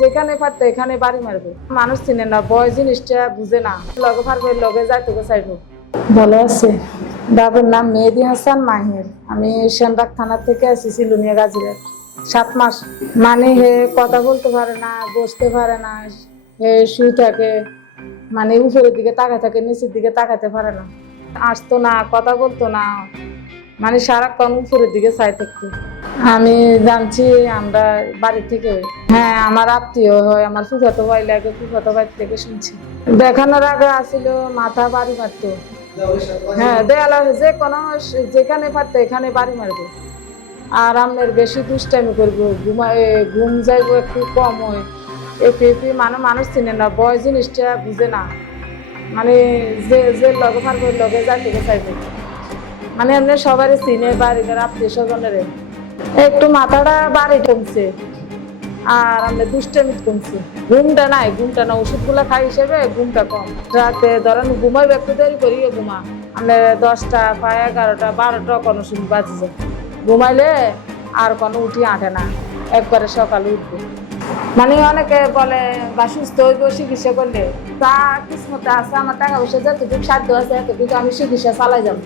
যেখানে পারতো এখানে বাড়ি মারবে। মানুষ চিনে না, বয় জিনিসটা বুঝে না, লগে পারবে লগে যাইতে চাইবো। ভালো আছে। বাবুর নাম মেহেদি হাসান মাহির। আমি সেনবাগ থানা থেকে এসেছি লুনিয়া গাজীর। 7 মাস। মানে হে কথা বলতে পারে না, বসতে পারে না, হে শুয়ে থাকে, মানে উপরের দিকে তাকায় থাকে, নিচের দিকে তাকাতে পারে না, আসতো না, কথা বলতো না, মানে সারাক্ষণ উপরের দিকে চাই থাকতো। আমি জানছি আমরা বাড়ি থেকে, হ্যাঁ আমার আত্মীয় হয়, আমার ফুফাতো ভাই লাগে, ফুফাতো ভাই থেকে শুনছি। দেখানোর আগে আসছিল মাথা বাড়ি মারতো, হ্যাঁ দেয়ালে যে কোনো যেখানে পারতো এখানে বাড়ি মারবে। আর আমের বেশি দুষ্টামি করবো, ঘুম যাইবো একটু কম হয়, এপি মানুষ চিনে না, বয় জিনিসটা বুঝে না, মানে যে যে লগে পারবে লগে যাইতে চাইবে, মানে এমনি সবারই চিনে বাড়ির আত্মীয় স্বজনের। একটু মাথাটা বাড়ি কমছে আর আমরা দুষ্টামি কমছে। ঘুমটা নাই, ঘুমটা না, ওষুধগুলো খাই হিসেবে ঘুমটা কম। রাতে ধরেন ঘুমাইবে একটু দেরি করিয়ে ঘুমা, আমরা 10টা, 11টা, 12টা কোনো সময় বাজে যায় ঘুমাইলে, আর কোনো উঠি আঁটে না, একবারে সকালে উঠবে। মানে অনেকে বলে বা সুস্থ হইব চিকিৎসা করলে, তা কিসমতে আছে, আমার টাকা পয়সা যতটুকু সাধ্য আছে এতটুকু আমি চিকিৎসা চালাই যাবো।